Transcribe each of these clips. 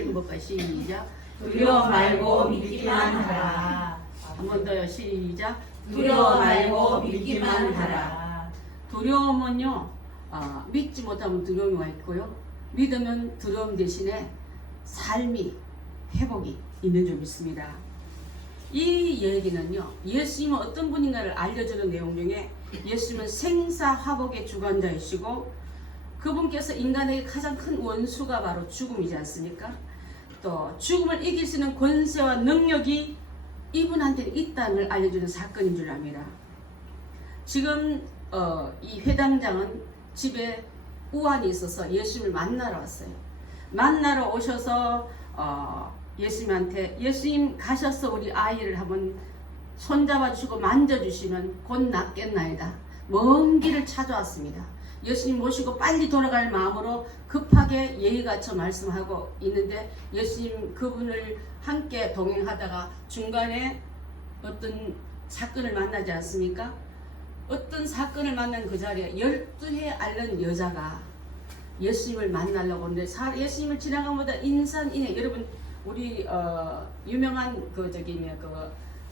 읽어볼까요? 시작. 두려워 말고 믿기만 하라. 한 번 더요. 시작. 두려워 말고 믿기만 하라. 두려움은요, 믿지 못하면 두려움이 와 있고요. 믿으면 두려움 대신에 삶이, 회복이 있는 줄 믿습니다. 이 얘기는요, 예수님은 어떤 분인가를 알려주는 내용 중에 예수님은 생사화복의 주관자이시고 그분께서 인간에게 가장 큰 원수가 바로 죽음이지 않습니까? 또 죽음을 이길 수 있는 권세와 능력이 이분한테는 있다는 걸 알려주는 사건인 줄 압니다. 지금 이 회당장은 집에 우환이 있어서 예수님을 만나러 왔어요. 만나러 오셔서 예수님한테 예수님 가셔서 우리 아이를 한번 손잡아주고 만져주시면 곧 낫겠나이다. 먼 길을 찾아왔습니다. 예수님 모시고 빨리 돌아갈 마음으로 급하게 예의갖춰 말씀하고 있는데 예수님 그분을 함께 동행하다가 중간에 어떤 사건을 만나지 않습니까? 어떤 사건을 만난 그 자리에 12해 앓는 여자가 예수님을 만나려고 하는데 예수님을 지나가면서 인산인해. 여러분 우리 유명한 그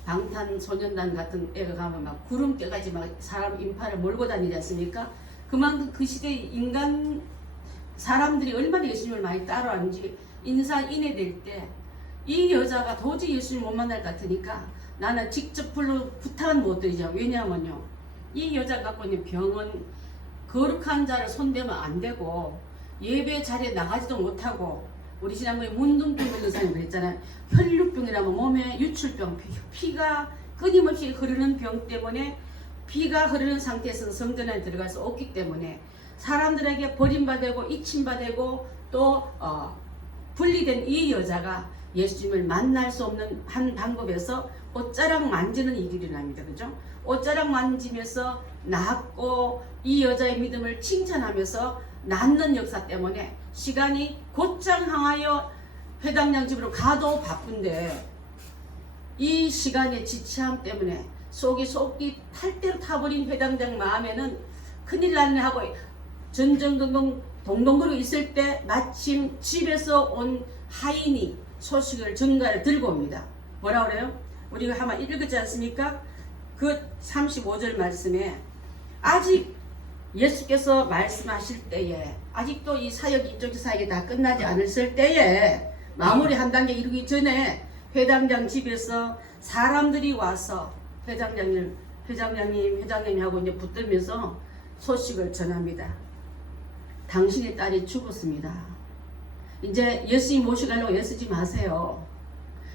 방탄소년단 같은 애가 가면 막 구름대까지 막 사람 인파를 몰고 다니지 않습니까? 그만큼 그 시대의 사람들이 얼마나 예수님을 많이 따라왔는지 인산인해 될 때 이 여자가 도저히 예수님 못 만날 것 같으니까 나는 직접 불러 부탁은 못 드리죠. 왜냐하면요, 이 여자 갖고 있는 병은 거룩한 자를 손대면 안 되고 예배 자리에 나가지도 못하고, 우리 지난번에 문둥병 걸린 사람이 그랬잖아요. 혈류병이라면 몸에 유출병, 피가 끊임없이 흐르는 병 때문에 피가 흐르는 상태에서 성전 안에 들어갈 수 없기 때문에 사람들에게 버림받고 잊힘받고 또 분리된 이 여자가 예수님을 만날 수 없는 한 방법에서 옷자락 만지는 일이 일어납니다. 그죠? 옷자락 만지면서 낫고 이 여자의 믿음을 칭찬하면서 낫는 역사 때문에 시간이 곧장 향하여 회당장 집으로 가도 바쁜데 이 시간의 지체함 때문에 속이 탈대로 타버린 회당장 마음에는 큰일 났네 하고 전전동동 동동거리고 있을 때 마침 집에서 온 하인이 소식을 전가를 들고 옵니다. 뭐라 그래요? 우리가 한번 읽었지 않습니까? 그 35절 말씀에 아직 예수께서 말씀하실 때에 아직도 이 사역이 이쪽 사역이 다 끝나지 않았을 때에 마무리 한 단계 이르기 전에 회당장 집에서 사람들이 와서 회장님하고 이제 붙들면서 소식을 전합니다. 당신의 딸이 죽었습니다. 이제 예수님 모셔가려고 애쓰지 마세요.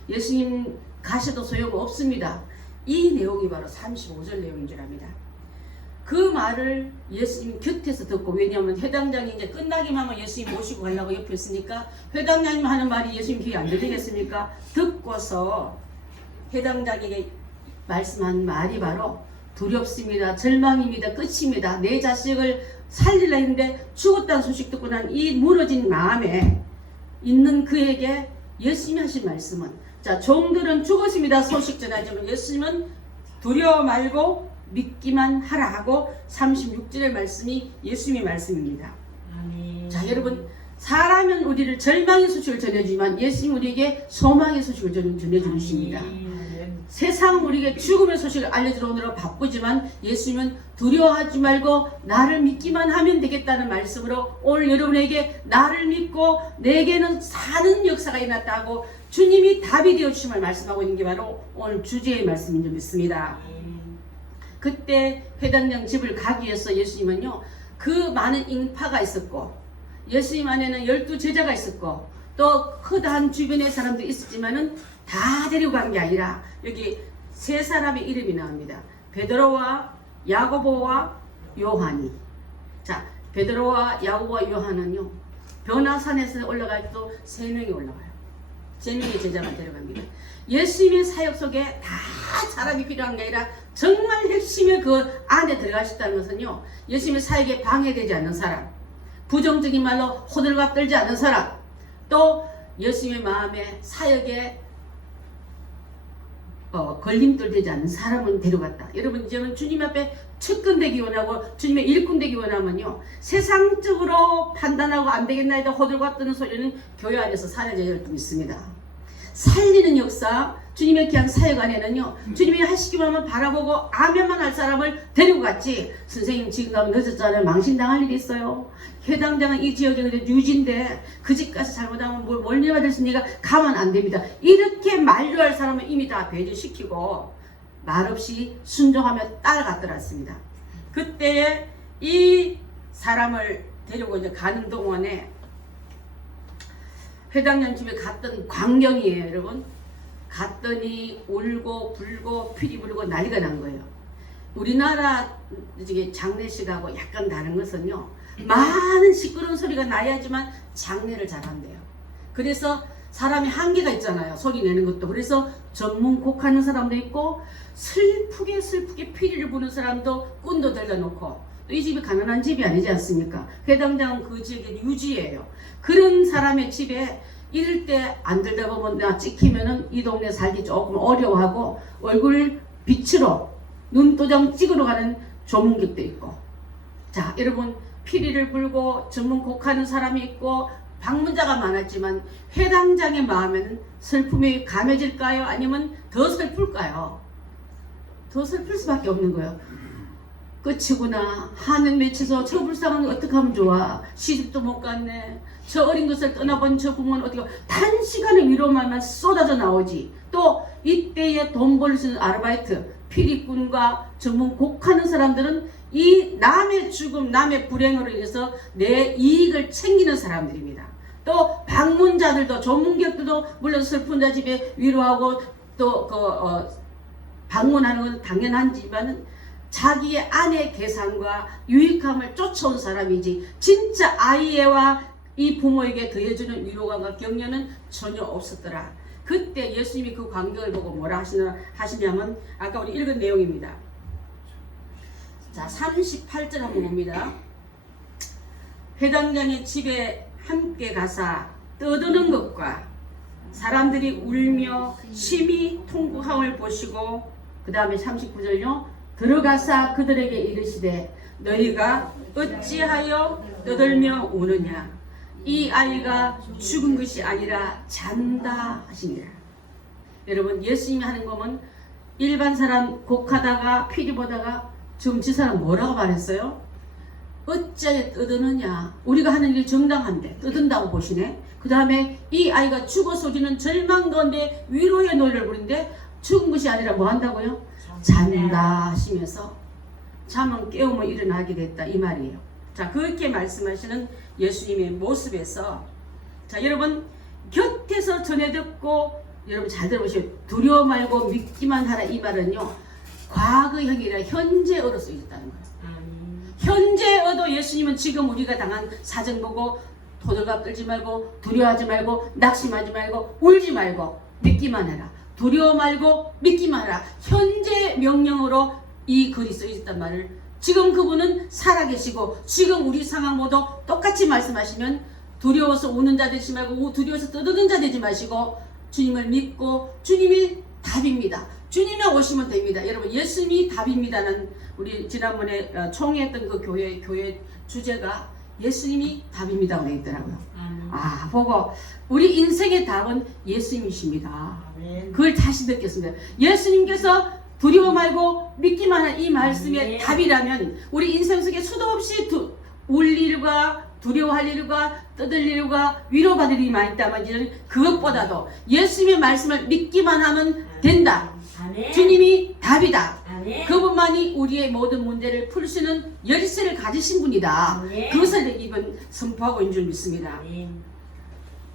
예수님 가셔도 소용없습니다. 이 내용이 바로 35절 내용인 줄 압니다. 그 말을 예수님 곁에서 듣고, 왜냐하면 회당장이 이제 끝나기만 하면 예수님 모시고 가려고 옆에 있으니까 회당장님 하는 말이 예수님 귀에 안 들리겠습니까? 듣고서 회당장에게 말씀한 말이 바로 두렵습니다. 절망입니다. 끝입니다. 내 자식을 살리려 했는데 죽었다는 소식 듣고 난 이 무너진 마음에 있는 그에게 예수님이 하신 말씀은, 자, 종들은 죽었습니다 소식 전하지만 예수님은 두려워 말고 믿기만 하라 하고 36절의 말씀이 예수님의 말씀입니다. 아멘. 자, 여러분, 사람은 우리를 절망의 소식을 전해주지만 예수님 우리에게 소망의 소식을 전해주십니다. 세상 우리에게 죽음의 소식을 알려주러 오느라 바쁘지만 예수님은 두려워하지 말고 나를 믿기만 하면 되겠다는 말씀으로 오늘 여러분에게 나를 믿고 내게는 사는 역사가 일어났다고 주님이 답이 되어주심을 말씀하고 있는 게 바로 오늘 주제의 말씀인 줄 믿습니다. 그때 회당장 집을 가기 위해서 예수님은요, 그 많은 인파가 있었고 예수님 안에는 12제자가 있었고 또 허다한 주변의 사람도 있었지만은 다 데리고 간 게 아니라 여기 세 사람의 이름이 나옵니다. 베드로와 야고보와 요한이. 자, 베드로와 야고보와 요한은요, 변화산에서 올라갈 때 3명이 올라가요. 3명의 제자가 데려갑니다. 예수님의 사역 속에 다 사람이 필요한 게 아니라 정말 핵심의 그 안에 들어가셨다는 것은요, 예수님의 사역에 방해되지 않는 사람, 부정적인 말로 호들갑 떨지 않는 사람, 또 예수님의 마음에 사역에 걸림돌 되지 않는 사람은 데려갔다. 여러분 이제는 주님 앞에 측근되기 원하고 주님의 일꾼되기 원하면요, 세상적으로 판단하고 안 되겠나이다 호들갑 떠는 소리는 교회 안에서 사라져야 할 수 있습니다. 살리는 역사, 주님의 귀한 사역 안에는요, 주님이 하시기만 하면 바라보고 아멘만 할 사람을 데리고 갔지, 선생님 지금 가면 늦었잖아요, 망신당할 일이 있어요, 해당장은 이 지역에 유지인데 그 집 가서 잘못하면 뭘 멀리받을 수 있으니까 가면 안 됩니다. 이렇게 만류할 사람은 이미 다 배제시키고 말없이 순종하며 따라갔더랬습니다. 그때 이 사람을 데리고 이제 가는 동안에 회당장 집에 갔던 광경이에요, 여러분. 갔더니 울고 불고 피리 불고 난리가 난 거예요. 우리나라 장례식하고 약간 다른 것은요, 많은 시끄러운 소리가 나야지만 장례를 잘한대요. 그래서 사람이 한계가 있잖아요, 소리 내는 것도. 그래서 전문 곡하는 사람도 있고 슬프게 피리를 부는 사람도 꾼도 들려놓고, 또 이 집이 가난한 집이 아니지 않습니까? 회당장은 그 지역의 유지예요. 그런 사람의 집에 이럴 때 안 들다 보면 나 찍히면은 이 동네 살기 조금 어려워하고 얼굴 빛으로 눈도장 찍으러 가는 조문객도 있고, 자 여러분, 피리를 불고 전문 곡하는 사람이 있고 방문자가 많았지만 회당장의 마음에는 슬픔이 감해질까요? 아니면 더 슬플까요? 더 슬플 수밖에 없는 거예요. 끝이구나. 하늘 맺혀서 저 불쌍한 거 어떡하면 좋아. 시집도 못 갔네. 저 어린 것을 떠나본 저 부모는 어떻게, 단시간에 위로만 쏟아져 나오지. 또 이때에 돈 벌 수 있는 아르바이트, 피리꾼과 전문 곡하는 사람들은 이 남의 죽음, 남의 불행으로 인해서 내 이익을 챙기는 사람들입니다. 또 방문자들도, 전문객들도 물론 슬픈 자 집에 위로하고 또 방문하는 건 당연하지만은 자기의 아내 계산과 유익함을 쫓아온 사람이지, 진짜 아이와 이 부모에게 더해주는 위로감과 격려는 전혀 없었더라. 그때 예수님이 그 광경을 보고 뭐라 하시냐면 아까 우리 읽은 내용입니다. 자, 38절 한번 봅니다. 회당장의 집에 함께 가사 떠드는 것과 사람들이 울며 심히 통곡함을 보시고, 그 다음에 39절요. 들어가사 그들에게 이르시되 너희가 어찌하여 떠들며 우느냐. 이 아이가 죽은 것이 아니라 잔다 하시니라. 여러분, 예수님이 하는 거면 일반 사람 곡하다가 피리 보다가 지금 지 사람 뭐라고 말했어요? 어찌하여 떠드느냐. 우리가 하는 일이 정당한데 떠든다고 보시네. 그 다음에 이 아이가 죽어서 우리는 절망 가운데 위로의 노래를 부르는데 죽은 것이 아니라 뭐 한다고요? 잔다 하시면서 잠은 깨우면 일어나게 됐다, 이 말이에요. 자, 그렇게 말씀하시는 예수님의 모습에서, 자 여러분, 곁에서 전해 듣고, 여러분 잘 들어보시오. 두려워 말고 믿기만 하라, 이 말은요, 과거형이 아니라 현재어로 쓰여졌다는 거예요. 현재어도 예수님은 지금 우리가 당한 사정 보고 호들갑 떨지 말고, 두려워하지 말고, 낙심하지 말고, 울지 말고 믿기만 해라, 두려워 말고 믿기만 하라, 현재 명령으로 이 글이 쓰여졌단 말을, 지금 그분은 살아계시고 지금 우리 상황 모두 똑같이 말씀하시면 두려워서 우는 자 되지 말고 두려워서 떠드는 자 되지 마시고 주님을 믿고 주님이 답입니다. 주님이 오시면 됩니다. 여러분, 예수님이 답입니다는 우리 지난번에 총회했던 그 교회 주제가 예수님이 답입니다고 되어 있더라고요. 아, 보고 우리 인생의 답은 예수님이십니다. 그걸 다시 느꼈습니다. 예수님께서 두려워 말고 믿기만 한 이 말씀의 답이라면 우리 인생 속에 수도 없이 울 일과 두려워할 일과 떠들 일과 위로받을 일이 많이 있다면 그것보다도 예수님의 말씀을 믿기만 하면 된다. 주님이 답이다. 그분만이 우리의 모든 문제를 풀 수 있는 열쇠를 가지신 분이다. 그것을 이번 선포하고 있는 줄 믿습니다.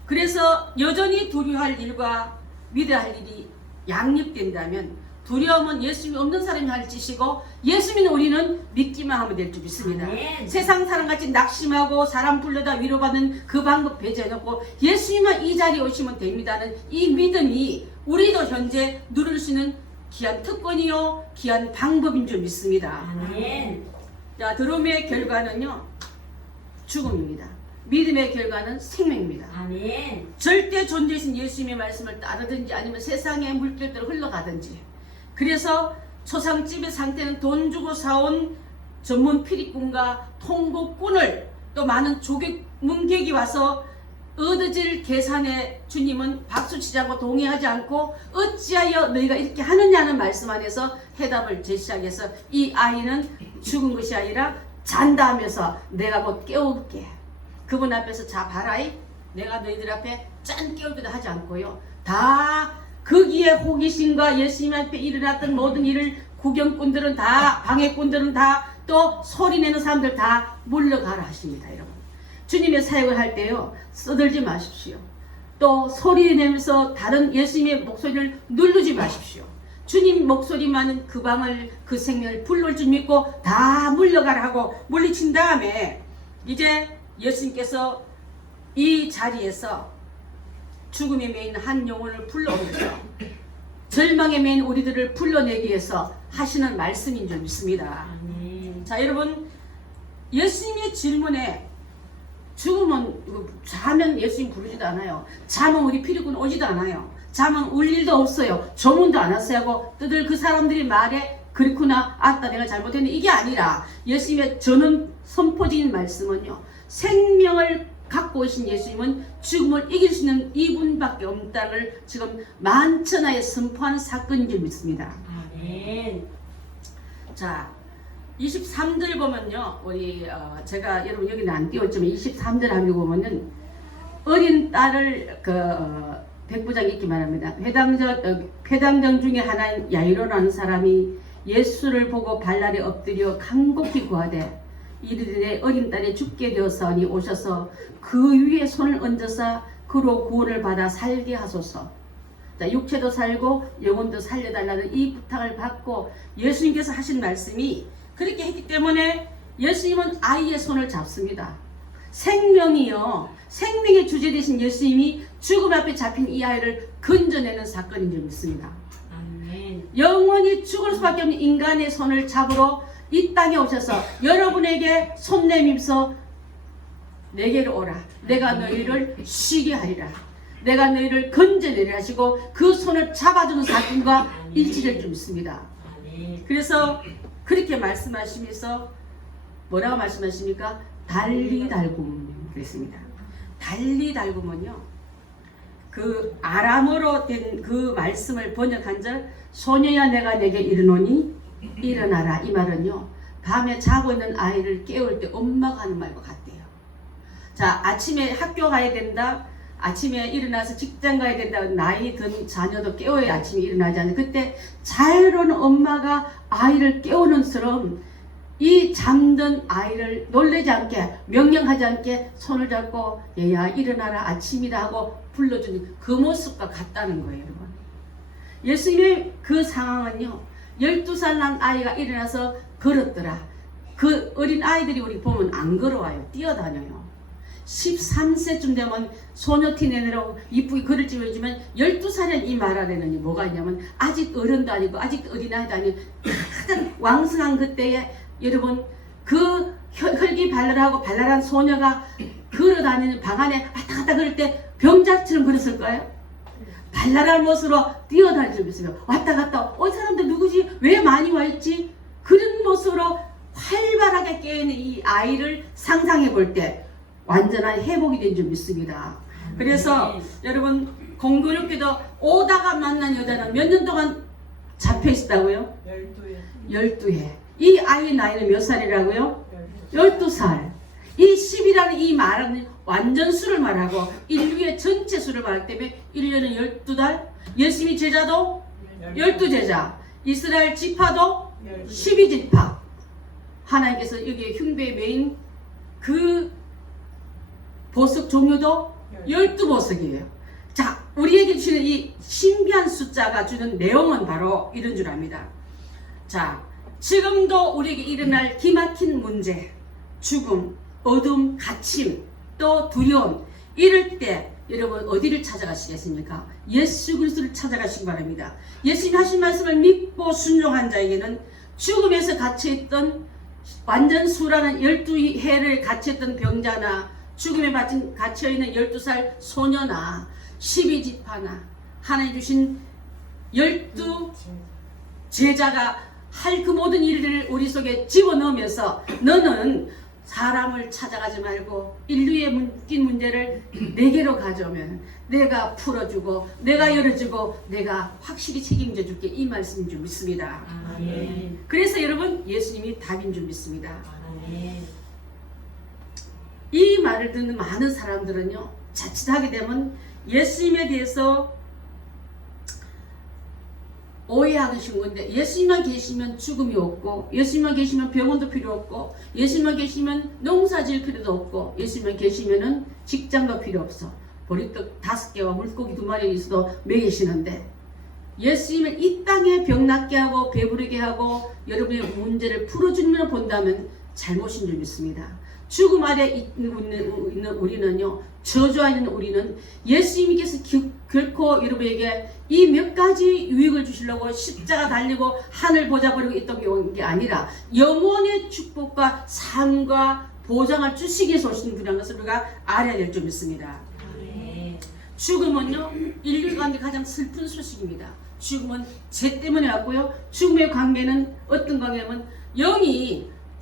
그래서 여전히 두려워할 일과 믿어야 할 일이 양립된다면 두려움은 예수님이 없는 사람이 할 짓이고 예수님은 우리는 믿기만 하면 될 줄 믿습니다. 세상 사람같이 낙심하고 사람 불러다 위로받는 그 방법 배제해놓고 예수님만 이 자리에 오시면 됩니다는 이 믿음이 우리도 현재 누릴 수 있는 귀한 특권이요 귀한 방법인 줄 믿습니다. 자, 두려움의 결과는요 죽음입니다. 믿음의 결과는 생명입니다. 아멘. 절대 존재이신 예수님의 말씀을 따르든지 아니면 세상의 물결대로 흘러가든지 그래서 초상집의 상태는 돈 주고 사온 전문 피리꾼과 통곡꾼을 또 많은 조객 문객이 와서 얻어질 계산에 주님은 박수치지 않고 동의하지 않고 어찌하여 너희가 이렇게 하느냐는 말씀 안에서 해답을 제시하겠어. 이 아이는 죽은 것이 아니라 잔다 하면서 내가 곧 깨울게. 그분 앞에서 자 봐라이 내가 너희들 앞에 짠 깨울게도 하지 않고요. 다 거기에 호기심과 예수님 앞에 일어났던 모든 일을 구경꾼들은 다 방해꾼들은 다 또 소리내는 사람들 다 물러가라 하십니다. 여러분 주님의 사역을 할 때요 써들지 마십시오. 또 소리내면서 다른 예수님의 목소리를 누르지 마십시오. 주님 목소리만은 그 방을 그 생명을 불러올 줄 믿고 다 물러가라 하고 물리친 다음에 이제 예수님께서 이 자리에서 죽음에 매인 한 영혼을 불러오면서 절망에 매인 우리들을 불러내기 위해서 하시는 말씀인 줄 믿습니다. 자 여러분 예수님의 질문에 죽으면 자면 예수님 부르지도 않아요. 자면 우리 피리꾼 오지도 않아요. 자면 울 일도 없어요. 조문도 안 왔어요 하고 뜨들 그 사람들이 말에 그렇구나 아따 내가 잘못했네 이게 아니라 예수님의 저는 선포적인 말씀은요 생명을 갖고 오신 예수님은 죽음을 이길 수 있는 이분밖에 없다는 걸 지금 만천하에 선포하는 사건인 줄 믿습니다. 아멘. 자 23절 보면요 우리 제가 여러분 여기는 안 띄웠지만 23절 하기 보면은 어린 딸을 백부장이 이렇게 말합니다. 회당장 중에 하나인 야이로라는 사람이 예수를 보고 발날에 엎드려 간곡히 구하되 이르되 어린 딸이 죽게 되었사오니 오셔서 그 위에 손을 얹어서 그로 구원을 받아 살게 하소서. 자, 육체도 살고 영혼도 살려달라는 이 부탁을 받고 예수님께서 하신 말씀이 그렇게 했기 때문에 예수님은 아이의 손을 잡습니다. 생명이요 생명의 주제 되신 예수님이 죽음 앞에 잡힌 이 아이를 건져내는 사건인 줄 믿습니다. 아멘. 영원히 죽을 수밖에 없는 인간의 손을 잡으러 이 땅에 오셔서 여러분에게 손 내밀면서 내게로 오라. 내가 너희를 쉬게 하리라. 내가 너희를 건져내리라 하시고 그 손을 잡아주는 사건과 일치될 줄 믿습니다. 그래서 그렇게 말씀하시면서 뭐라고 말씀하십니까? 달리 달굼 그랬습니다. 달리 달굼은요 그 아람어로 된 그 말씀을 번역한 절 소녀야 내가 내게 이르노니 일어나라 이 말은요 밤에 자고 있는 아이를 깨울 때 엄마가 하는 말과 같대요. 자 아침에 학교 가야 된다 아침에 일어나서 직장 가야 된다 나이 든 자녀도 깨워야 아침에 일어나지 않는 그때 자유로운 엄마가 아이를 깨우는 것처럼 이 잠든 아이를 놀래지 않게 명령하지 않게 손을 잡고 얘야 일어나라 아침이다 하고 불러주는 그 모습과 같다는 거예요. 여러분 예수님의 그 상황은요 12살 난 아이가 일어나서 걸었더라. 그 어린 아이들이 우리 보면 안 걸어와요. 뛰어다녀요. 13세쯤 되면 소녀티 내느라고 이쁘게 글을 찍어주면 12살엔 이 말 안에는 뭐가 있냐면 아직 어른도 아니고 아직 어린아이도 아니고 가장 왕성한 그때에 여러분 그 혈기 발랄하고 발랄한 소녀가 걸어다니는 방 안에 왔다 갔다 그럴 때 병자처럼 걸었을까요? 발랄한 모습으로 뛰어다닐 줄 믿으며 왔다 갔다 사람들 누구지? 왜 많이 와있지? 그런 모습으로 활발하게 깨어있는 이 아이를 상상해 볼 때 완전한 회복이 된 줄 믿습니다. 그래서 여러분 공교롭게도 오다가 만난 여자는 몇 년 동안 잡혀 있었다고요? 12해. 이 아이의 나이는 몇 살이라고요? 12살. 이 10이라는 이 말은 완전 수를 말하고 인류의 전체 수를 말하기 때문에 1년은 12달 예수님의 제자도 12제자 이스라엘 지파도 12지파 하나님께서 여기에 흉배에 매인 그 보석 종류도 12보석이에요. 자 우리에게 주시는 이 신비한 숫자가 주는 내용은 바로 이런 줄 압니다. 자 지금도 우리에게 일어날 기막힌 문제 죽음 어둠 갇힘 또 두려움 이럴 때 여러분 어디를 찾아가시겠습니까? 예수 그리스도를 찾아가시기 바랍니다. 예수님 하신 말씀을 믿고 순종한 자에게는 죽음에서 갇혀있던 완전 수라는 12해를 갇혀있던 병자나 죽음에 갇혀있는 12살 소녀나 12지파나 하나님 주신 12 제자가 할 그 모든 일을 우리 속에 집어넣으면서 너는 사람을 찾아가지 말고 인류의 묶인 문제를 내게로 가져오면 내가 풀어주고 내가 열어주고 내가 확실히 책임져 줄게, 이 말씀인 줄 믿습니다. 아멘. 그래서 여러분, 예수님이 답인 줄 믿습니다. 아멘. 이 말을 듣는 많은 사람들은요, 자칫하게 되면 예수님에 대해서 오해하신 건데, 예수님만 계시면 죽음이 없고, 예수님만 계시면 병원도 필요 없고, 예수님만 계시면 농사 지을 필요도 없고, 예수님만 계시면은 직장도 필요 없어. 보리떡 5개와 물고기 2마리 있어도 먹이시는데, 예수님을 이 땅에 병 낫게 하고 배부르게 하고 여러분의 문제를 풀어주면 본다면 잘못인 줄 믿습니다. 죽음 아래 있는 우리는요, 저주하에 있는 우리는 예수님께서 결코 여러분에게 이 몇 가지 유익을 주시려고 십자가 달리고 하늘 보좌 버리고 있던 게 아니라 영원의 축복과 삶과 보장을 주시기 위해서 오신 분이라는 것을 우리가 알아야 될 줄 믿습니다. 죽음은요, 인류 가운데 가장 슬픈 소식입니다. 죽음은 죄 때문에 왔고요, 죽음의 관계는 어떤 관계냐면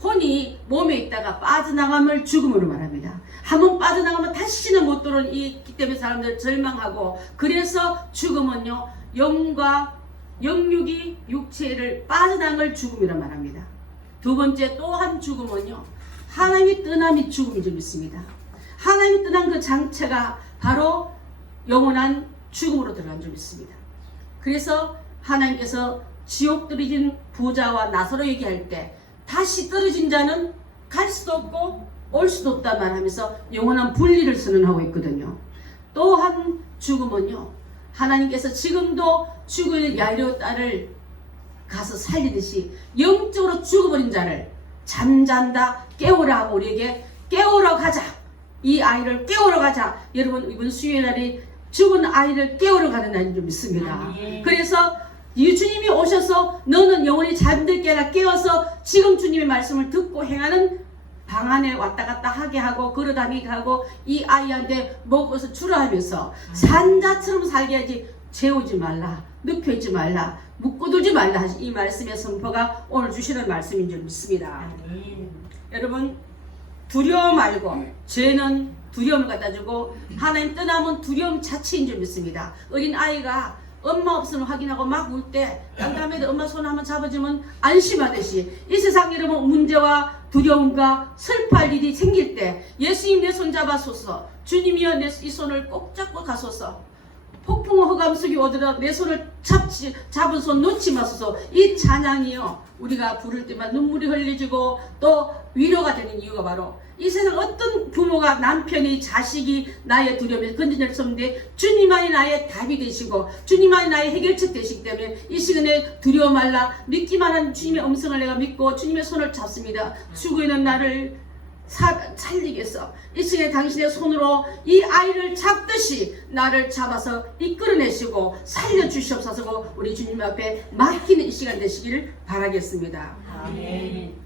혼이 몸에 있다가 빠져나감을 죽음으로 말합니다. 한번 빠져나가면 다시는 못 들어오는 이기 때문에 사람들 절망하고, 그래서 죽음은요, 영과 영육이 육체를 빠져나간 걸 죽음이라 말합니다. 두 번째 또 한 죽음은요, 하나님이 떠남이 죽음인 줄 믿습니다. 하나님이 떠난 그 장체가 바로 영원한 죽음으로 들어간 줄 믿습니다. 그래서 하나님께서 지옥 떨어진 부자와 나사로 얘기할 때 다시 떨어진 자는 갈 수도 없고 올 수도 없다 말하면서 영원한 분리를 선언하고 있거든요. 또 한 죽음은요, 하나님께서 지금도 죽은 야이로 딸을 가서 살리듯이 영적으로 죽어버린 자를 잠잔다 깨우라 하고 우리에게 깨우러 가자, 이 아이를 깨우러 가자. 여러분, 이번 수요일 날이 죽은 아이를 깨우러 가는 날인 줄 믿습니다. 그래서 이 주님이 오셔서 너는 영원히 잠들게 하라 깨워서 지금 주님의 말씀을 듣고 행하는 방 안에 왔다 갔다 하게 하고 걸어다니게 하고 이 아이한테 먹어서 주라 하면서 산자처럼 살게 하지, 재우지 말라, 눕혀있지 말라, 묶어두지 말라 하신 이 말씀의 선포가 오늘 주시는 말씀인 줄 믿습니다. 여러분, 두려움 말고 죄는 두려움을 갖다 주고 하나님 떠나면 두려움 자체인 줄 믿습니다. 어린 아이가 엄마 없음을 확인하고 막 울 때 깜깜해도 엄마 손 한번 잡아주면 안심하듯이 이 세상 여러분 문제와 두려움과 슬퍼할 일이 생길 때 예수님 내 손 잡아소서, 주님이여 내 이 손을 꼭 잡고 가소서, 폭풍 허감 속에 오더라도 내 손을 잡은 손 놓지 마소서, 이 찬양이요 우리가 부를 때만 눈물이 흘려지고 또 위로가 되는 이유가 바로 이 세상 어떤 부모가 남편이 자식이 나의 두려움에 건져낼 수 없는데 주님만이 나의 답이 되시고 주님만이 나의 해결책 되시기 때문에 이 시간에 두려워 말라, 믿기만 한 주님의 음성을 내가 믿고 주님의 손을 잡습니다. 죽어 있는 나를 살리겠어. 이 시간에 당신의 손으로 이 아이를 잡듯이 나를 잡아서 이끌어내시고 살려주시옵소서. 우리 주님 앞에 맡기는 이 시간 되시기를 바라겠습니다. 아멘.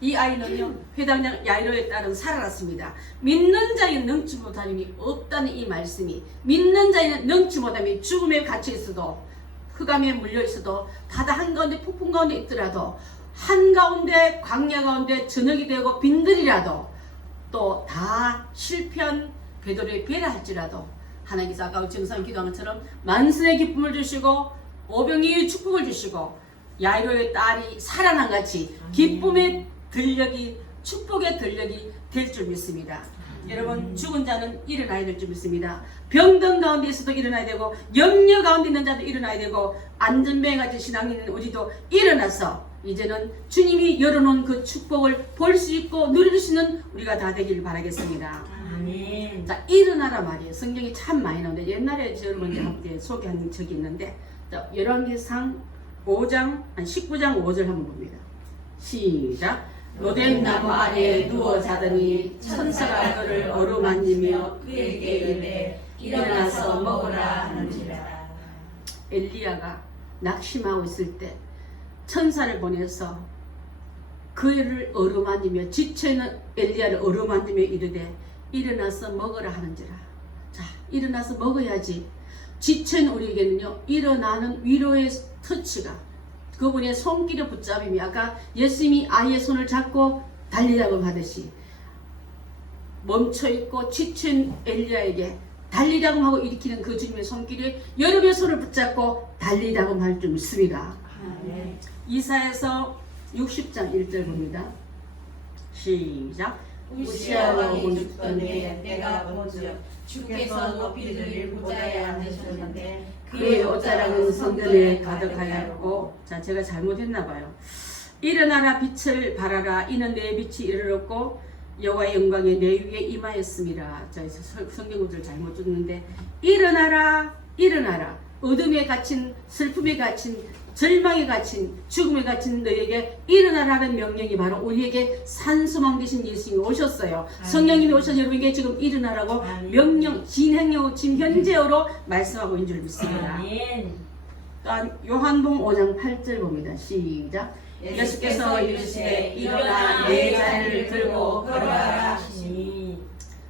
이 아이는요, 회당장 야이로에 따른 살아났습니다. 믿는 자에는 능치 못함이 없다는 이 말씀이, 믿는 자에는 능치 못함이 죽음에 갇혀 있어도, 흑암에 물려 있어도, 바다 한가운데 폭풍 가운데 있더라도, 한가운데 광야 가운데 저녁이 되고 빈들이라도, 또 다 실패한 베드로의 배라 할지라도 하나님께서 아까 정상 기도한 것처럼 만선의 기쁨을 주시고 오병이의 축복을 주시고 야이로의 딸이 살아난 같이 기쁨의 들녘이, 축복의 들녘이 될 줄 믿습니다. 여러분, 죽은 자는 일어나야 될 줄 믿습니다. 병든 가운데 있어도 일어나야 되고 염려 가운데 있는 자도 일어나야 되고 안전뱅이 같은 신앙이 있는 우리도 일어나서 이제는 주님이 열어놓은 그 축복을 볼 수 있고 누릴 수 있는 우리가 다 되기를 바라겠습니다. 아멘. 자, 일어나라 말이에요. 성경이 참 많이 나오는데 옛날에 여러분 소개한 적이 있는데, 자, 열왕기상 5장 19장 5절 한번 봅니다. 시작. 로뎀 나무 아래에 누워 자더니 천사가 그를 어루만지며 그에게 이르되 일어나서 먹으라 하는지라. 엘리야가 낙심하고 있을 때 천사를 보내서 그를 어루만지며 지쳐있는 엘리야를 어루만지며 이르되 일어나서 먹으라 하는지라. 자, 일어나서 먹어야지. 지쳐있는 우리에게는요, 일어나는 위로의 터치가 그분의 손길을 붙잡으며 아까 예수님이 아이의 손을 잡고 달리라고 하듯이 멈춰있고 지친 엘리야에게 달리라고 하고 일으키는 그 주님의 손길이 여러분의 손을 붙잡고 달리라고 할 줄 믿습니다. 아멘. 이사야서 60장 1절 봅니다. 시작. 우시야 왕이 죽던 때 내가 본즉 주께서 높이 들릴 보좌에 앉으셨는데 그의 옷자락은 성전에 가득하였고, 자 제가 잘못했나 봐요. 일어나라 빛을 발하라 이는 내 빛이 이르렀고 여호와의 영광이 내 위에 임하였습니다. 자 성경 구절 잘못 줬는데 일어나라 일어나라 어둠에 갇힌 슬픔에 갇힌 절망에 갇힌 죽음에 갇힌 너에게 일어나라는 명령이 바로 우리에게 산소망 되신 예수님이 오셨어요. 성령님이 오셔서 여러분에게 지금 일어나라고 아멘. 명령 진행형 지금 현재어로 말씀하고 있는 줄 믿습니다. 아멘. 또한 요한복음 5장 8절 봅니다. 시작. 예수께서 이르시되 일어나 내 자리를 들고 걸어가라 하시니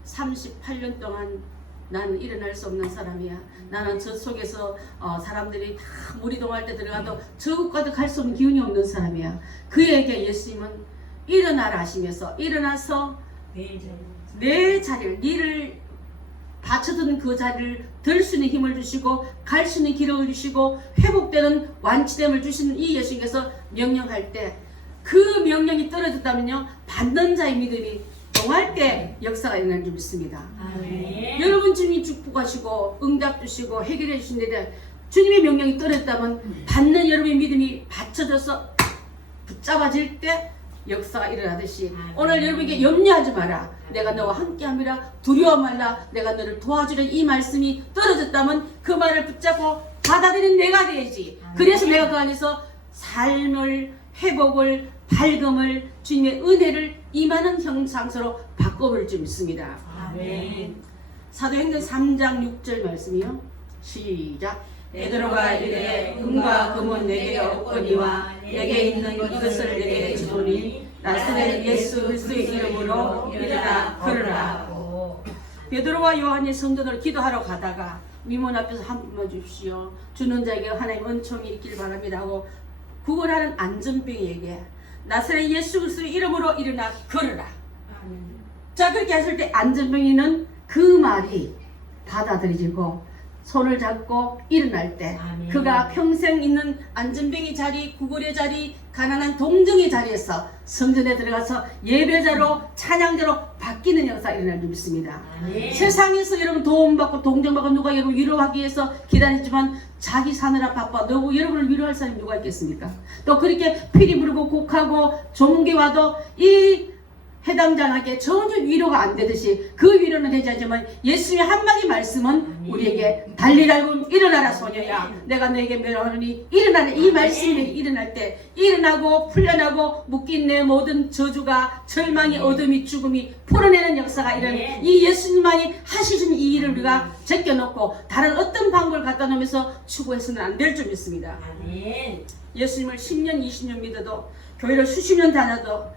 38년 동안 나는 일어날 수 없는 사람이야. 나는 저 속에서 사람들이 다 무리동할 때 들어가도 저곳과도 갈 수 없는 기운이 없는 사람이야. 그에게 예수님은 일어나라 하시면서 일어나서 내 자리를 니를 받쳐두는 그 자리를 들 수 있는 힘을 주시고 갈 수 있는 기력을 주시고 회복되는 완치됨을 주시는 이 예수님께서 명령할 때 그 명령이 떨어졌다면요 받는 자의 믿음이 동할 때 역사가 일어날 줄 믿습니다. 아멘. 여러분 주님이 축복하시고 응답 주시고 해결해 주시는데 주님의 명령이 떨어졌다면 받는 여러분의 믿음이 받쳐져서 붙잡아질 때 역사가 일어나듯이 오늘 여러분에게 염려하지 마라. 내가 너와 함께함이라 두려워 말라. 내가 너를 도와주려 이 말씀이 떨어졌다면 그 말을 붙잡고 받아들이는 내가 되야지. 그래서 내가 그 안에서 삶을 회복을 밝음을 주님의 은혜를 임하는 형상으로 바꿔볼 줄 믿습니다. 아멘. 사도행전 3장 6절 말씀이요. 시작. 베드로가 이르되 금과 금은 내게 없거니와 내게 있는 이것을 내게 주노니 나사렛 예수 그리스도의 이름으로 일어나 걸으라. 베드로와 요한이 성전으로 기도하러 가다가 미문 앞에서 한 분만 주십시오. 주는 자에게 하나님 은총이 있길 바랍니다 하고 구걸하는 안전병에게 나사렛 예수 그리스도의 이름으로 일어나 걸으라. 자 그렇게 했을 때 안전병이는 그 말이 받아들여지고 손을 잡고 일어날 때 아멘. 그가 평생 있는 안전병의 자리, 구걸의 자리, 가난한 동정의 자리에서 성전에 들어가서 예배자로 찬양자로 바뀌는 역사가 일어날 줄 믿습니다. 아멘. 세상에서 여러분 도움받고 동정받고 누가 여러분 위로하기 위해서 기다리지만 자기 사느라 바빠 너무 여러분을 위로할 사람이 누가 있겠습니까? 또 그렇게 피리 부르고 곡하고 종교와도 이 해당자에게 전혀 위로가 안 되듯이 그 위로는 되지 않지만 예수님의 한마디 말씀은 우리에게 달리라고 일어나라 소녀야 내가 너에게 명하노니 일어나라 이 말씀이 일어날 때 일어나고 풀려나고 묶인 내 모든 저주가 절망이 어둠이 죽음이 풀어내는 역사가 일어나는 이 예수님만이 하시는 이 일을 우리가 제껴놓고 다른 어떤 방법을 갖다 놓으면서 추구해서는 안 될 줄 믿습니다. 아멘. 예수님을 10년 20년 믿어도 교회를 수십 년 다녀도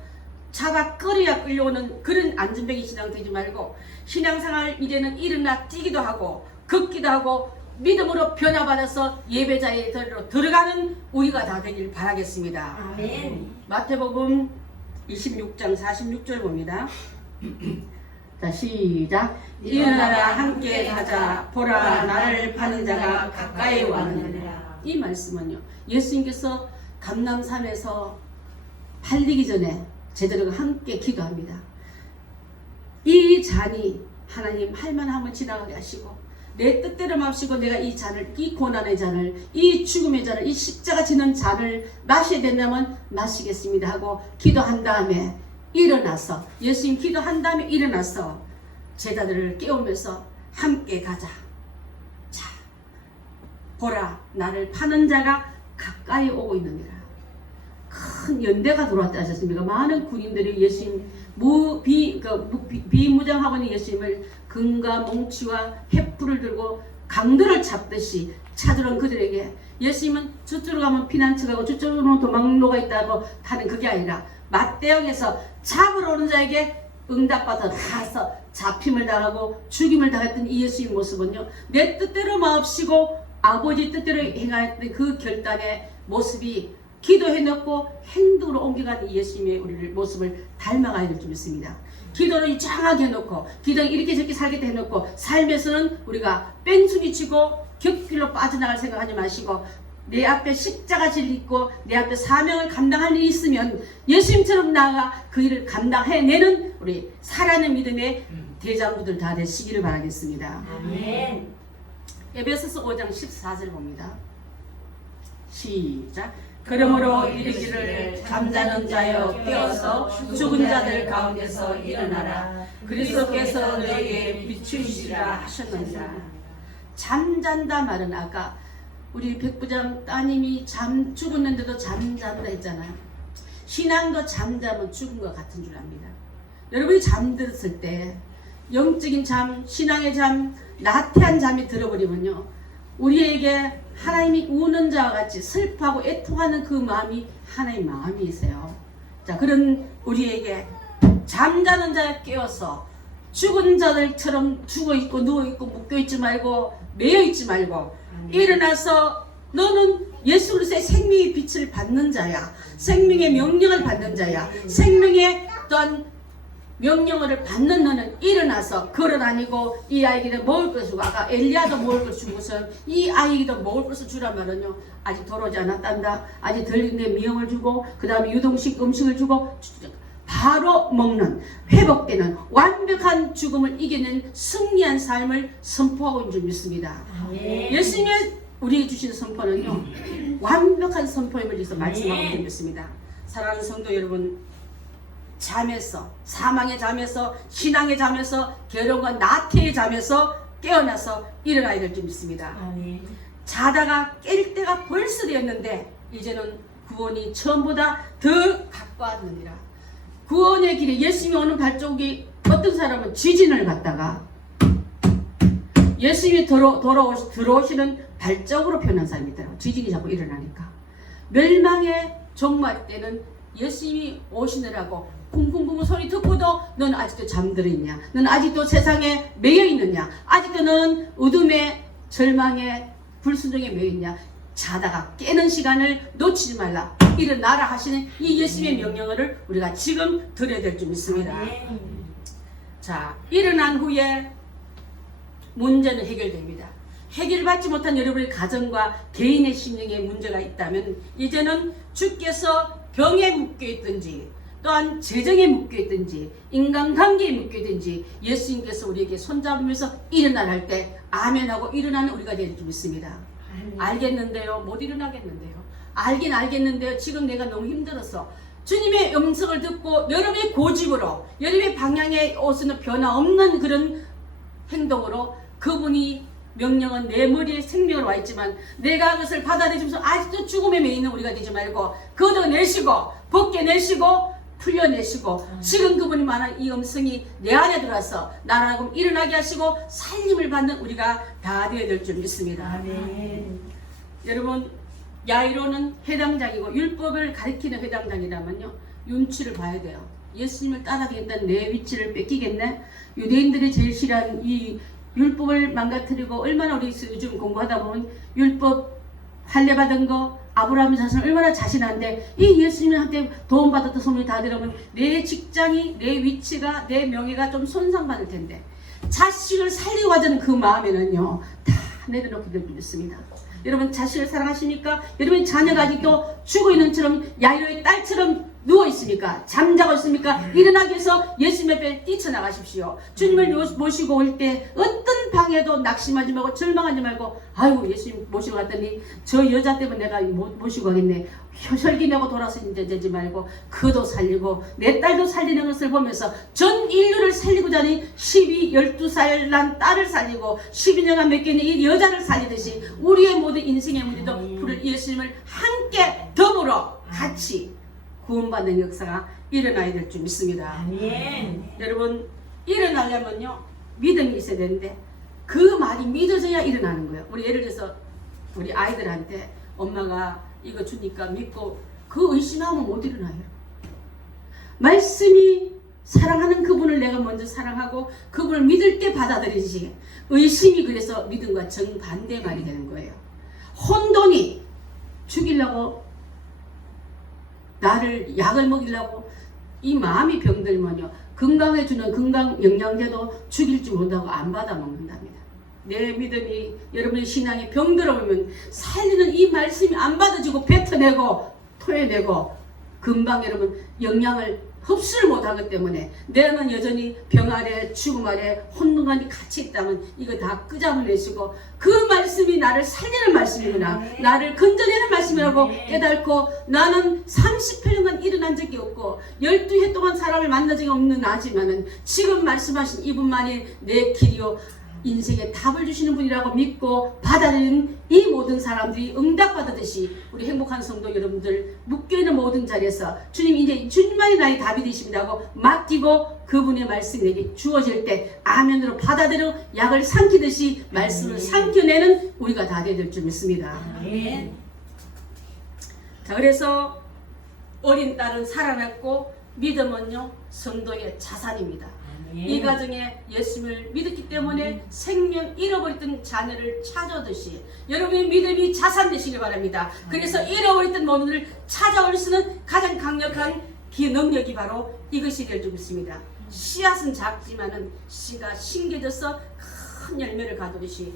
차가 끌어야 끌려오는 그런 안전병이 신앙 되지 말고 신앙생활 이제는 일어나 뛰기도 하고 걷기도 하고 믿음으로 변화받아서 예배자의 자리로 들어가는 우리가 다 되길 바라겠습니다. 아멘. 마태복음 26장 46절 봅니다. 자 시작. 일어나라 함께 가자 보라 나를 파는 자가 가까이 왔느니라. 이 말씀은요 예수님께서 감람산에서 팔리기 전에 제자들과 함께 기도합니다. 이 잔이 하나님 할만하면 지나가게 하시고 내 뜻대로 맙시고 내가 이 잔을 이 고난의 잔을 이 죽음의 잔을 이 십자가 지는 잔을 마셔야 된다면 마시겠습니다 하고 기도한 다음에 일어나서 예수님 기도한 다음에 일어나서 제자들을 깨우면서 함께 가자. 자 보라 나를 파는 자가 가까이 오고 있느니라. 큰 연대가 들어왔다 하셨습니까? 많은 군인들이 예수님 비무장하고 있는 예수님을 금과 몽치와 횃불을 들고 강도를 잡듯이 찾으러 온 그들에게 예수님은 저쪽으로 가면 피난처가고 저쪽으로 도망로가 있다고 하는 그게 아니라 맞대응해서 잡으러 오는 자에게 응답받아 가서 잡힘을 당하고 죽임을 당했던 이 예수님 모습은요 내 뜻대로 마옵시고 아버지 뜻대로 행하였던 그 결단의 모습이 기도해놓고 행동으로 옮겨가는 이 예수님의 우리를 모습을 닮아가야 될 줄 믿습니다. 기도를 장하게 해놓고 기도는 이렇게 저렇게 살겠다 해놓고 삶에서는 우리가 뺑소니 치고 격길로 빠져나갈 생각하지 마시고 내 앞에 십자가 질리고 내 앞에 사명을 감당할 일이 있으면 예수님처럼 나아가 그 일을 감당해내는 우리 살아있는 믿음의 대장부들 다 되시기를 바라겠습니다. 아멘. 에베소서 5장 14절 봅니다. 시작. 그러므로 이르기를 잠자는 자여 깨어서 죽은 자들 가운데서 일어나라. 그리스도께서 너희에게 비추시리라 하셨느니라. 잠잔다 말은 아까 우리 백부장 따님이 죽었는데도 잠잔다 했잖아요. 신앙도 잠자면 죽은 것 같은 줄 압니다. 여러분이 잠들었을 때 영적인 잠, 신앙의 잠, 나태한 잠이 들어버리면요, 우리에게 하나님이 우는 자와 같이 슬퍼하고 애통하는 그 마음이 하나님의 마음이세요. 자, 그런 우리에게 잠자는 자에 깨어서 죽은 자들처럼 죽어있고 누워있고 묶여있지 말고 매여있지 말고 일어나서 너는 예수 그리스도의 생명의 빛을 받는 자야. 생명의 명령을 받는 자야. 생명의 어떤 명령을 받는 너는 일어나서 걸어다니고 이 아이에게도 먹을 것을 주고, 아까 엘리야도 먹을 것을 준 것은 이 아이에게도 먹을 것을 주란 말은요, 아직 돌아오지 않았단다. 아직 덜린데 미영을 주고 그 다음에 유동식 음식을 주고 바로 먹는, 회복되는 완벽한 죽음을 이기는 승리한 삶을 선포하고 있는 줄 믿습니다. 예수님의 우리에게 주신 선포는요, 완벽한 선포임을 위해서 말씀하고 있는 줄 믿습니다. 사랑하는 성도 여러분, 잠에서, 사망의 잠에서, 신앙의 잠에서, 괴로움과 나태의 잠에서 깨어나서 일어나야 될 줄 믿습니다. 아멘. 자다가 깰 때가 벌써 되었는데 이제는 구원이 처음보다 더 가까웠느니라. 구원의 길에 예수님이 오는 발자국이, 어떤 사람은 지진을 갖다가 예수님이 들어오시는 발자국으로 표현한 사람이 있더라고요. 지진이 자꾸 일어나니까. 멸망의 종말 때는 예수님이 오시느라고 쿵쿵쿵 소리 듣고도 넌 아직도 잠들어 있냐? 넌 아직도 세상에 매여 있느냐? 아직도 넌 어둠의 절망의 불순종에 매여 있냐? 자다가 깨는 시간을 놓치지 말라. 일어나라 하시는 이 예수님의 명령을 우리가 지금 들어야 될 줄 믿습니다. 자, 일어난 후에 문제는 해결됩니다. 해결받지 못한 여러분의 가정과 개인의 심령에 문제가 있다면 이제는 주께서 병에 묶여있든지 또한 재정에 묶여있든지 인간관계에 묶여있든지 예수님께서 우리에게 손잡으면서 일어나라 할 때 아멘하고 일어나는 우리가 될 줄 믿습니다. 알겠는데요, 못 일어나겠는데요, 알긴 알겠는데요, 지금 내가 너무 힘들어서. 주님의 음성을 듣고 여러분의 고집으로, 여러분의 방향에 오시는 변화 없는 그런 행동으로 그분이 명령은 내 머리에 생명으로 와 있지만 내가 그것을 받아들이면서 아직도 죽음에 매여 있는 우리가 되지 말고 걷어내시고 벗겨내시고 풀려내시고 지금 그분이 말한 이 음성이 내 안에 들어와서 나라고 일어나게 하시고 살림을 받는 우리가 다 되어야 될 줄 믿습니다. 아멘. 여러분, 야이로는 회당장이고 율법을 가리키는 회당장이라면요, 윤치를 봐야 돼요. 예수님을 따라가겠다는 내 위치를 뺏기겠네? 유대인들이 제일 싫어하는 이 율법을 망가뜨리고, 얼마나 우리 요즘 공부하다 보면 율법 할례 받은 거 아브라함 자손 얼마나 자신한데 이 예수님한테 도움받았던 소문이 다 들으면 내 직장이, 내 위치가, 내 명예가 좀 손상받을 텐데 자식을 살리고 하자는 그 마음에는요 다 내려놓게 될 줄 믿습니다. 여러분 자식을 사랑하십니까? 여러분 자녀가 아직도 죽어있는 처럼 야이로의 딸처럼 누워있습니까? 잠자고 있습니까? 일어나기 위해서 예수님 앞에 뛰쳐나가십시오. 주님을 모시고 올 때 어떤 방에도 낙심하지 말고 절망하지 말고, 아이고 예수님 모시고 갔더니 저 여자 때문에 내가 못 모시고 가겠네, 혈기내고 돌아서 이제 되지 말고 그도 살리고 내 딸도 살리는 것을 보면서 전 인류를 살리고자 하니 12살 난 딸을 살리고 12년간 맡기는 이 여자를 살리듯이 우리의 모든 인생의 문제도 예수님을 함께 더불어 같이 구원받는 역사가 일어나야 될 줄 믿습니다. 아멘. 여러분, 일어나려면요 믿음이 있어야 되는데 그 말이 믿어져야 일어나는 거예요. 우리 예를 들어서 우리 아이들한테 엄마가 이거 주니까 믿고 그 의심하면 못 일어나요. 말씀이 사랑하는 그분을 내가 먼저 사랑하고 그분을 믿을 때 받아들이지, 의심이 그래서 믿음과 정반대 말이 되는 거예요. 혼돈이 죽이려고 나를 약을 먹이려고 이 마음이 병들면요 건강해주는 건강 영양제도 죽일 줄 모른다고 안 받아 먹는답니다. 내 믿음이 여러분의 신앙이 병들어오면 살리는 이 말씀이 안 받아지고 뱉어내고 토해내고 금방 여러분 영양을 흡수를 못하기 때문에 내는 여전히 병 아래 죽음 아래 혼돈감이 같이 있다면 이거 다 끄잡아내시고 그 말씀이 나를 살리는 말씀이구나 나를 건져내는 말씀이라고 깨닫고 나는 38년간 일어난 적이 없고 12해 동안 사람을 만난 적이 없는 나지만은 지금 말씀하신 이분만이 내 길이요 인생에 답을 주시는 분이라고 믿고 받아들이는 이 모든 사람들이 응답받았듯이 우리 행복한 성도 여러분들 묶여있는 모든 자리에서 주님 이제 주님만이 나의 답이 되십니다고 맡기고 그분의 말씀이 내게 주어질 때 아멘으로 받아들여 약을 삼키듯이 말씀을 삼켜내는 우리가 다 되야 될 줄 믿습니다. 아멘. 자 그래서 어린 딸은 살아났고 믿음은요 성도의 자산입니다. 이 가정에 예수를 믿었기 때문에 생명 잃어버렸던 자녀를 찾아오듯이 여러분의 믿음이 자산 되시길 바랍니다. 그래서 잃어버렸던 모든을 찾아올 수 있는 가장 강력한 능력이 바로 이것이 될 줄 믿습니다. 씨앗은 작지만은 씨가 심겨져서 큰 열매를 가두듯이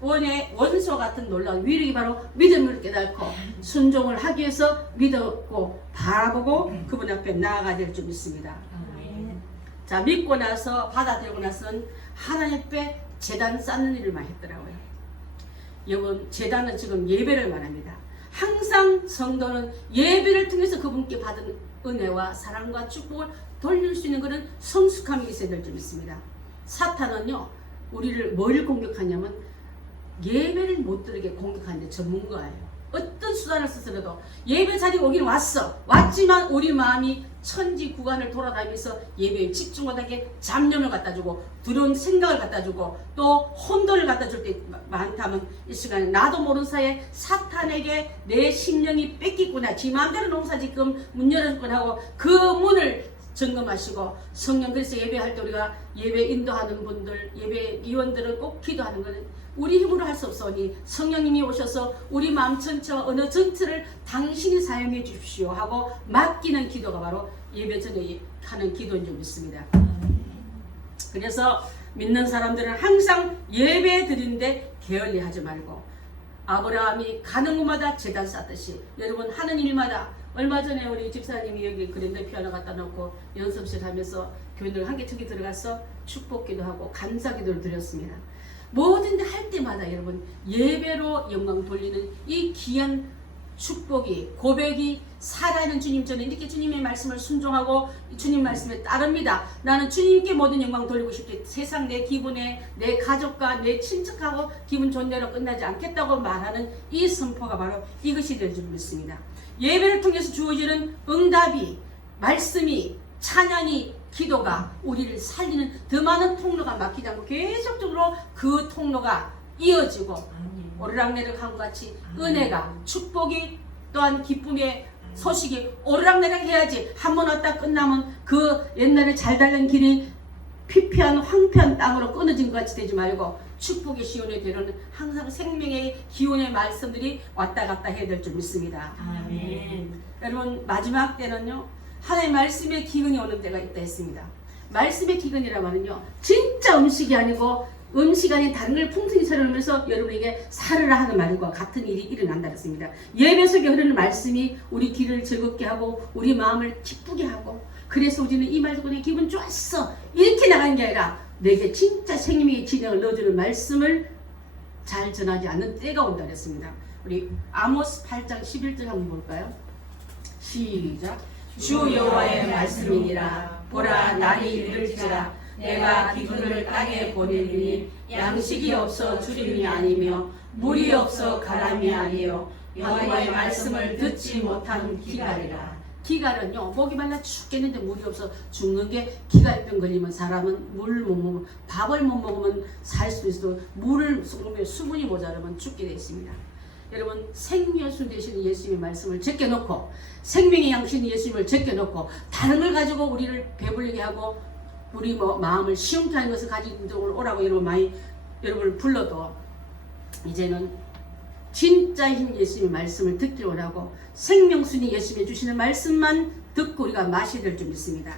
핵원의 원소 같은 놀라운 위력이 바로 믿음을 깨닫고 순종을 하기 위해서 믿었고 바라보고 그분 앞에 나아가야 될 줄 믿습니다. 자 믿고 나서 받아들이고 나서는 하나님 앞에 제단 쌓는 일을 많이 했더라고요. 여러분 제단은 지금 예배를 말합니다. 항상 성도는 예배를 통해서 그분께 받은 은혜와 사랑과 축복을 돌릴 수 있는 그런 성숙함이 있어야 될 줄 믿습니다. 사탄은요 우리를 뭘 공격하냐면 예배를 못 들게 공격하는 데 전문가예요. 어떤 수단을 쓰더라도 예배 자리에 오긴 왔지만 우리 마음이 천지 구간을 돌아다니면서 예배에 집중 못하게 잡념을 갖다주고 두려운 생각을 갖다주고 또 혼돈을 갖다줄 때 많다면 이 시간에 나도 모르는 사이에 사탄에게 내 심령이 뺏기구나 지 마음대로 농사 지금 문 열어줬구나 하고 그 문을 점검하시고 성령 그래서 예배할 때 우리가 예배 인도하는 분들 예배 위원들은 꼭 기도하는 것은 우리 힘으로 할 수 없으니 성령님이 오셔서 우리 마음 전체와 어느 전체를 당신이 사용해 주십시오 하고 맡기는 기도가 바로 예배 전에 하는 기도인 줄 믿습니다. 그래서 믿는 사람들은 항상 예배 드리는데 게을리하지 말고 아브라함이 가는 곳마다 제단 쌓듯이 여러분 하는 일마다 얼마 전에 우리 집사님이 여기 그랜드 피아노 갖다 놓고 연습실 하면서 교인들 한개특기 들어가서 축복기도 하고 감사기도를 드렸습니다. 뭐든지 할 때마다 여러분 예배로 영광 돌리는 이 귀한 축복이 고백이 살아있는 주님 저는 이렇게 주님의 말씀을 순종하고 주님 말씀에 따릅니다. 나는 주님께 모든 영광 돌리고 싶지 세상 내 기분에 내 가족과 내 친척하고 기분 좋은 대로 끝나지 않겠다고 말하는 이 선포가 바로 이것이 될 줄 믿습니다. 예배를 통해서 주어지는 응답이 말씀이 찬양이 기도가 우리를 살리는 더 많은 통로가 막히지 않고 계속적으로 그 통로가 이어지고 오르락내락함과 같이 은혜가 축복이 또한 기쁨의 소식이 오르락내락 해야지 한 번 왔다 끝나면 그 옛날에 잘 달린 길이 피폐한 황폐한 땅으로 끊어진 것 같이 되지 말고 축복의 시온에 되는 항상 생명의 기운의 말씀들이 왔다 갔다 해야 될 줄 믿습니다. 아멘. 여러분 마지막 때는요 하나님의 말씀의 기근이 오는 때가 있다 했습니다. 말씀의 기근이라고 하면요 진짜 음식이 아니고 음식 아닌 다른 걸 풍성히 차려놓으면서 여러분에게 살으라 하는 말과 같은 일이 일어난다 했습니다. 예배 속에 흐르는 말씀이 우리 귀를 즐겁게 하고 우리 마음을 기쁘게 하고 그래서 우리는 이 말 듣고 내 기분 좋았어 이렇게 나가는 게 아니라 내게 진짜 생명의 진영을 넣어주는 말씀을 잘 전하지 않는 때가 온다 그랬습니다. 우리 아모스 8장 11절 한번 볼까요? 시작. 주 여호와의 말씀이니라. 보라 날이 이를지라 내가 기근을 땅에 보내리니 양식이 없어 주림이 아니며 물이 없어 가람이 아니요 여호와의 말씀을 듣지 못한 기갈이라. 기갈은요 목이 말라 죽겠는데 물이 없어 죽는 게 기갈병 걸리면 사람은 물 못 먹으면 밥을 못 먹으면 살 수 있어도 물을 먹으면 수분이 모자라면 죽게 되어 있습니다. 여러분 생명수 되시는 예수님의 말씀을 제껴놓고 생명의 양식인 예수님을 제껴놓고 다른 걸 가지고 우리를 배불리게 하고 우리 마음을 시험케 하는 것을 가지고 오라고 여러분 많이 여러분을 불러도 이제는 진짜인 예수님의 말씀을 듣길 원하고 생명순이 예수님이 주시는 말씀만 듣고 우리가 마셔야 될 줄 믿습니다.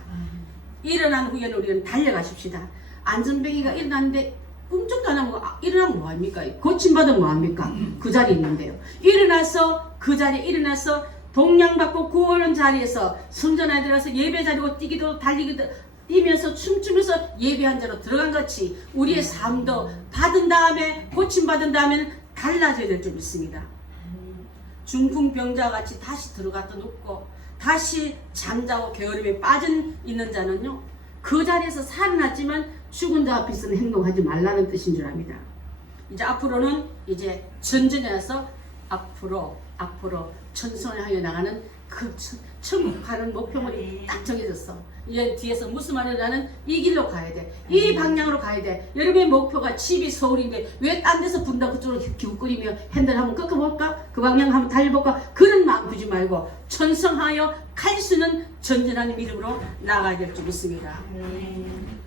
일어난 후에는 우리는 달려가십시다. 안전뱅이가 일어났는데 꿈쩍도 안 하고 일어나면 뭐합니까? 고침받으면 뭐합니까? 그 자리에 있는데요. 일어나서 그 자리에 일어나서 동양받고 구원한 자리에서 순전하게 들어서 예배 자리고 뛰기도 달리기도 뛰면서 춤추면서 예배한 자로 들어간 것이 우리의 삶도 받은 다음에 고침받은 다음에는 달라져야 될 줄 믿습니다. 중풍병자 같이 다시 들어갔다 눕고 다시 잠자고 게으름에 빠진 있는 자는요, 그 자리에서 살아났지만 죽은 자 앞에서는 행동하지 말라는 뜻인 줄 압니다. 이제 앞으로는 이제 전전해서 앞으로 천선을 하여 나가는 그 천국 가는 목표물이 딱 정해졌어. 이제 뒤에서 무슨 말을 나는 이 길로 가야 돼. 이 방향으로 가야 돼. 여러분의 목표가 집이 서울인데 왜 딴 데서 분다 그쪽으로 기웃거리며 핸들 한번 꺾어볼까? 그 방향 한번 달려볼까? 그런 마음 두지 말고 천성하여 갈 수는 전전하는 믿음으로 나아가야 될 줄 믿습니다.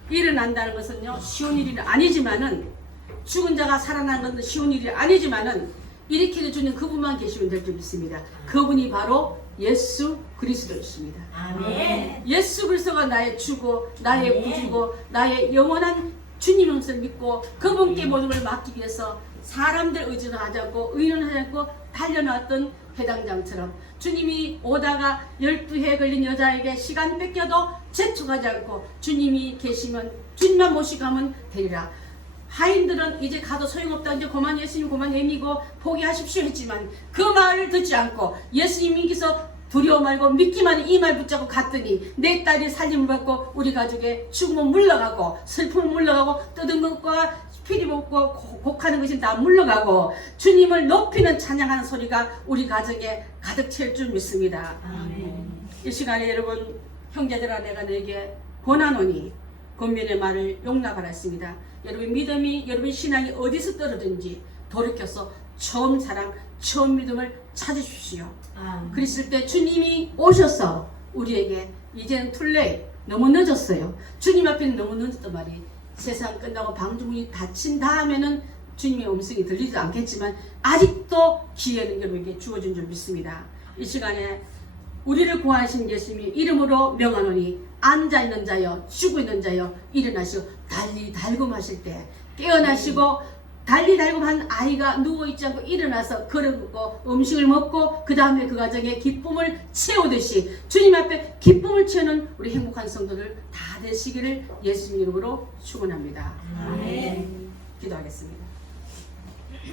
일어난다는 것은요, 쉬운 일이 아니지만은, 죽은 자가 살아나는 것은 쉬운 일이 아니지만은 일으켜 주는 그분만 계시면 될 줄 믿습니다. 그분이 바로 예수 그리스도였습니다. 아멘. 예수 그리스도가 나의 주고 나의 구주고 나의 영원한 주님의 것을 믿고 그분께 모든 걸 맡기기 위해서 사람들 의지는 하지 않고 의논하지 않고 달려나왔던 회당장처럼 주님이 오다가 12해 걸린 여자에게 시간 뺏겨도 재촉하지 않고 주님이 계시면 주님만 모시고 가면 되리라. 하인들은 이제 가도 소용없다. 이제 그만 예수님 그만 애미고 포기하십시오 했지만 그 말을 듣지 않고 예수님께서 두려워 말고 믿기만 이 말 붙잡고 갔더니 내 딸이 살림을 받고 우리 가족의 죽음은 물러가고 슬픔은 물러가고 뜯은 것과 피리 먹고 곡하는 것이 다 물러가고 주님을 높이는 찬양하는 소리가 우리 가정에 가득 찰 줄 믿습니다. 아멘. 이 시간에 여러분 형제들아 내가 너에게 권하노니 권면의 말을 용납하라 했습니다. 여러분 믿음이 여러분 신앙이 어디서 떨어진지 돌이켜서 처음 사랑 처음 믿음을 찾으십시오. 그랬을 때 주님이 오셔서 우리에게 이제는 툴레이 너무 늦었어요. 주님 앞에는 너무 늦었단 말이 세상 끝나고 방주문이 닫힌 다음에는 주님의 음성이 들리지도 않겠지만 아직도 기회는 여러분에게 주어진 줄 믿습니다. 이 시간에 우리를 구하신 예수님이 이름으로 명하노니 앉아있는 자여 죽어있는 자여 일어나시고 달리 달굼하실 때 깨어나시고 달리 달굼한 아이가 누워있지 않고 일어나서 걸어걷고 음식을 먹고 그 다음에 그 가정에 기쁨을 채우듯이 주님 앞에 기쁨을 채우는 우리 행복한 성도들 다 되시기를 예수님 이름으로 축원합니다. 아멘. 기도하겠습니다.